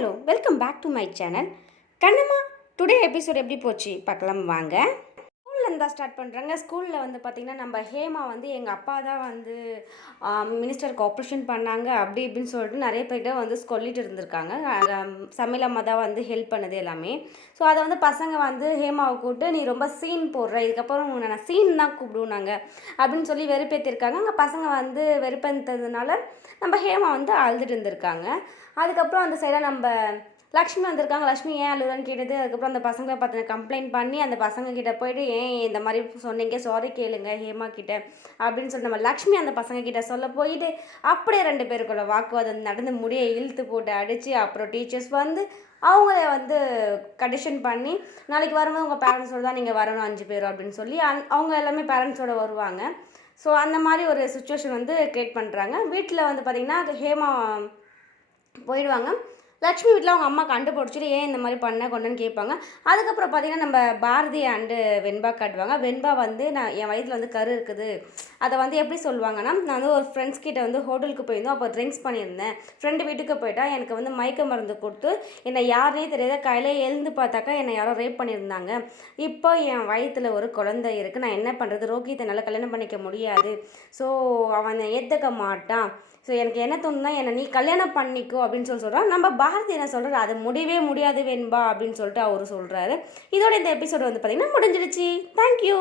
Hello welcome back to my channel. Kannamma today episode எப்படி போச்சு பார்க்கலாம் வாங்க. ஸ்கூல்லேருந்து தான் ஸ்டார்ட் பண்ணுறாங்க. ஸ்கூலில் வந்து பார்த்திங்கன்னா நம்ம ஹேமா வந்து எங்கள் அப்பா தான் வந்து மினிஸ்டருக்கு ஆப்ரேஷன் பண்ணாங்க அப்படி இப்படின்னு சொல்லிட்டு நிறைய பேர்கிட்ட வந்து சொல்லிட்டு இருந்திருக்காங்க. சமையல் அம்மா தான் வந்து ஹெல்ப் பண்ணது எல்லாமே. ஸோ அதை வந்து பசங்க வந்து ஹேமாவை கூப்பிட்டு நீ ரொம்ப சீன் போடுற, இதுக்கப்புறம் உன்னை நான் சீன் தான் கூப்பிடுவோம் அப்படின்னு சொல்லி வெறுப்பேற்றிருக்காங்க. அங்கே பசங்க வந்து வெறுப்பேற்றதுனால நம்ம ஹேமா வந்து அழுதுட்டு இருந்திருக்காங்க. அதுக்கப்புறம் அந்த சைடாக நம்ம லக்ஷ்மி வந்திருக்காங்க. லக்ஷ்மி ஏன் அழுகுறான்னு கேட்டது. அதுக்கப்புறம் அந்த பசங்களை பார்த்து கம்ப்ளைண்ட் பண்ணி அந்த பசங்க கிட்ட போயிட்டு ஏன் இந்த மாதிரி சொன்னீங்க, சாரி கேளுங்க ஹேமா கிட்ட அப்படின்னு சொல்லி நம்ம லக்ஷ்மி அந்த பசங்க கிட்ட சொல்ல போயிட்டு அப்படியே 2 பேருக்குள்ள வாக்குவாதம் நடந்து முடிய இழுத்து போட்டு அடித்து அப்புறம் டீச்சர்ஸ் வந்து அவங்கள வந்து கண்டிஷன் பண்ணி நாளைக்கு வரும்போது உங்கள் பேரண்ட்ஸோடு தான் நீங்கள் வரணும் 5 பேரும் அப்படின்னு சொல்லி அவங்க எல்லாமே பேரண்ட்ஸோடு வருவாங்க. ஸோ அந்த மாதிரி ஒரு சுச்சுவேஷன் வந்து க்ரியேட் பண்ணுறாங்க. வீட்டில் வந்து பார்த்திங்கன்னா ஹேமா போயிடுவாங்க. லக்ஷ்மி வீட்டில் அவங்க அம்மா கண்டுபிடிச்சிட்டு ஏன் இந்த மாதிரி பண்ண கொண்டுன்னு கேட்பாங்க. அதுக்கப்புறம் பார்த்திங்கன்னா நம்ம பாரதி அண்டு வெண்பா காட்டுவாங்க. வெண்பா வந்து நான் என் வயிற்றில் வந்து கரு இருக்குது, அதை வந்து எப்படி சொல்லுவாங்கன்னா, நான் வந்து ஒரு ஃப்ரெண்ட்ஸ் கிட்ட வந்து ஹோட்டலுக்கு போயிருந்தோம், அப்போ ட்ரிங்க்ஸ் பண்ணியிருந்தேன், ஃப்ரெண்டு வீட்டுக்கு போயிட்டா எனக்கு வந்து மயக்க மருந்து கொடுத்து என்னை யாருனே தெரியாத கையில் எழுந்து பார்த்தாக்கா என்னை யாரோ ரேப் பண்ணியிருந்தாங்க. இப்போ என் வயிற்றில் ஒரு குழந்தை இருக்குது, நான் என்ன பண்ணுறது, ரோஹித்தை என்னால் கல்யாணம் பண்ணிக்க முடியாது, ஸோ அவன் ஏற்றுக்க மாட்டான், ஸோ எனக்கு என்ன தோணுன்னா என்னை நீ கல்யாணம் பண்ணிக்கோ அப்படின்னு சொல்கிறான். நம்ம பாரதி என்ன சொல்கிறாரு, அது முடியவே முடியாது வெண்பா அப்படின்னு சொல்லிட்டு அவர் சொல்கிறாரு. இதோட இந்த எபிசோடு வந்து பார்த்திங்கன்னா முடிஞ்சிடுச்சு. தேங்க்யூ.